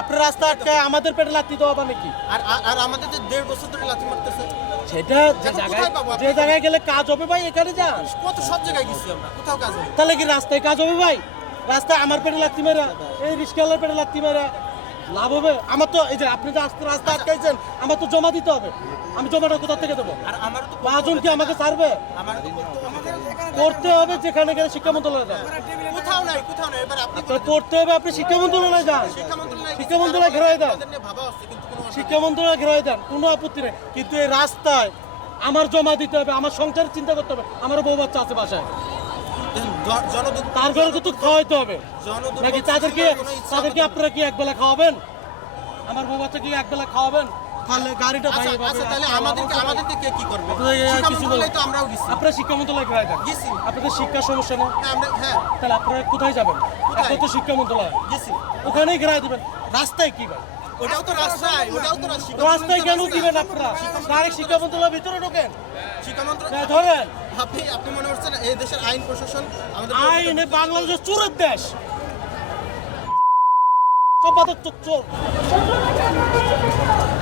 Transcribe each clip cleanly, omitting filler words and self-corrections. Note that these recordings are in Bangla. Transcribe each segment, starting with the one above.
আপনার রাস্তা আটকায় আমাদের পেটে লাথি দেওয়া মানে কি? আর আমাদের যে 1.5 বছর ধরে লাথি মারতেছে, সেটা যে জায়গায় গেলে কাজ হবে ভাই, এখানে যান। কত সব জায়গায় গেছি আমরা, কোথাও কাজ হবে। তাহলে কি রাস্তায় কাজ হবে ভাই? রাস্তায় আমার পেটে লাথি মেরা, এই রিক্সাওয়ালার পেটে লাথি মেরা লাভ হবে? আমার তো এই যে আপনি যে রাস্তা আটকাইছেন, আমার তো জমা দিতে হবে। আমি জমাটা কোথা থেকে দেবো? আর আমারও তো মহাজন কি আমাকে ছাড়বে? আমারও তো করতে হবে, যেখানে গেলে শিক্ষা মন্ত্রণালয়ে যান। কোথাও নাই। এবার আপনি আপনার করতে হবে, আপনি শিক্ষা মন্ত্রণালয়ে যান। শিক্ষা মন্ত্রণালয়ে ঘেরাই দেন, আমাদের নিয়ে ভাবা হচ্ছে, কিন্তু কোনো শিক্ষা মন্ত্রণালয়ে ঘেরাই দেন, কোনো আপত্তি নেই। কিন্তু এই রাস্তায় আমার জমা দিতে হবে, আমার সংসারের চিন্তা করতে হবে। আমার বউ বাচ্চা আছে বাসায়, জনদুঃখ তার ঘরে তো খাওয়াইতে হবে নাকি? তাদেরকে আপনারা কি একবেলা খাওয়াবেন? আমার বউ বাচ্চা কি একবেলা খাওয়াবেন? তাহলে গাড়িটা ভাই তাহলে আমাদেরকে কে কি করবে? কিছু বলে তো আমরাও গেছি। আপনারা শিক্ষা মন্ত্রণালয়ে ঘেরাই দেন। গেছি। আপনাদের শিক্ষা সমস্যা না? হ্যাঁ তাহলে আপনারা কোথায় যাবেন? আপনার তো শিক্ষা মন্ত্রণালয়, গেছি। ওখানেই ঘেরাই দিবেন। রাস্তায় কি ভাই? ওটাও তো রাস্তায়, রাস্তায় কেন দিবেন আপনারা? ডাইরেক্ট শিক্ষা মন্ত্রণালয়ের ভিতরে ঢোকেন, শিক্ষা মন্ত্রক। ধরেন। আপনি মনে করছেন এই দেশের আইন প্রশাসন আমাদের আইনে বাংলাদেশের চোরের দেশ, সম্পাদক চোর।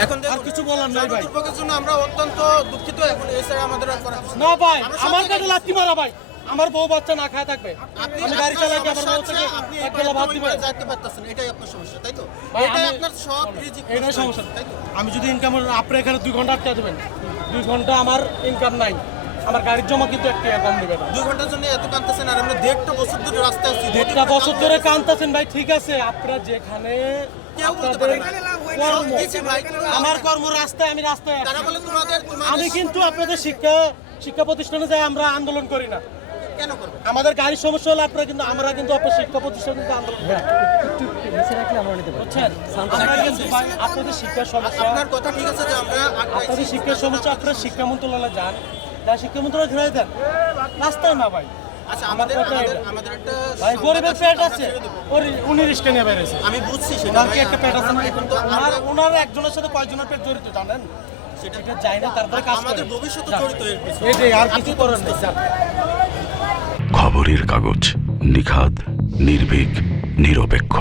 এখন আর কিছু বলার নাই ভাই। দুর্ভোগের জন্য আমরা অত্যন্ত দুঃখিত। এখন এছাড়া আমাদের আর করার কিছু নেই। না ভাই, আমরা আমার সব কাছে লাথি মারা ভাই। আমার বউ বাচ্চা না খায় থাকবে, আমি গাড়ি চালাই কি আমার বউ থেকে আপনি একবেলা ভাত দিবেন? যাইতে পারতেছেন, এটাই আপনার সমস্যা, তাই তো? ভাই, এটাই আমি- আপনার সব রিজিক, এটাই সমস্যা। তাই তো? আমি যদি ইনকাম, আপনি এখানে 2 ঘন্টা আটকে দেবেন, 2 ঘন্টা আমার ইনকাম নাই, আমার গাড়ির জমা কিন্তু 1 টাকা কম দেবে না। 2 ঘন্টার জন্য এত কাঁদতেছেন, আর আমরা 1.5 বছর ধরে রাস্তায় আছি। 1.5 বছর ধরে কাঁদতেছেন ভাই, ঠিক আছে। আপনারা যেখানে কেউ বলতে আপনাদের পারে না। কর্ম, দিছি ভাই, আমার কর্ম রাস্তায়, আমি রাস্তায় আছি। তারা বলে তোমাদের আমি কিন্তু আপনাদের শিক্ষা প্রতিষ্ঠানে যাই, আমরা আন্দোলন করি না। কেন করবে? আমাদের গাড়ির সমস্যা হলে আপনারা কিন্তু, আমরা কিন্তু আপনার শিক্ষা প্রতিষ্ঠানে কিন্তু আন্দোলন করি। বুঝছেন? আমরা কিন্তু ভাই আপনাদের শিক্ষার সমস্যা, আপনার কথা ঠিক আছে যে আমরা আপনাদের শিক্ষার সমস্যা, আপনারা শিক্ষা মন্ত্রণালয়ে যান, যা শিক্ষা মন্ত্রণালয় ঘিরে দেন, রাস্তায় না ভাই। আচ্ছা, আমার কথা এটা। আমাদের একটা ভাই গরিবের পেট আছে, ছেড়ে দেবো। উনি রিস্কে নিয়ে বেড়েছে, আমি বুঝছি সেটা ওনার ভাই, কি একটা পেট আছে না? এখন তো ওনার একজনের সাথে কয়জনের পেট জড়িত জানেন? সেটা এটা যাই না, তারপরে কাজ আমাদের করে। ভবিষ্যৎ যান। জড়িত এর পিছনে। এই যে আর কিছু করেন না, যান। খবরের কাগজ, নিখাদ, নির্ভীক, নিরপেক্ষ।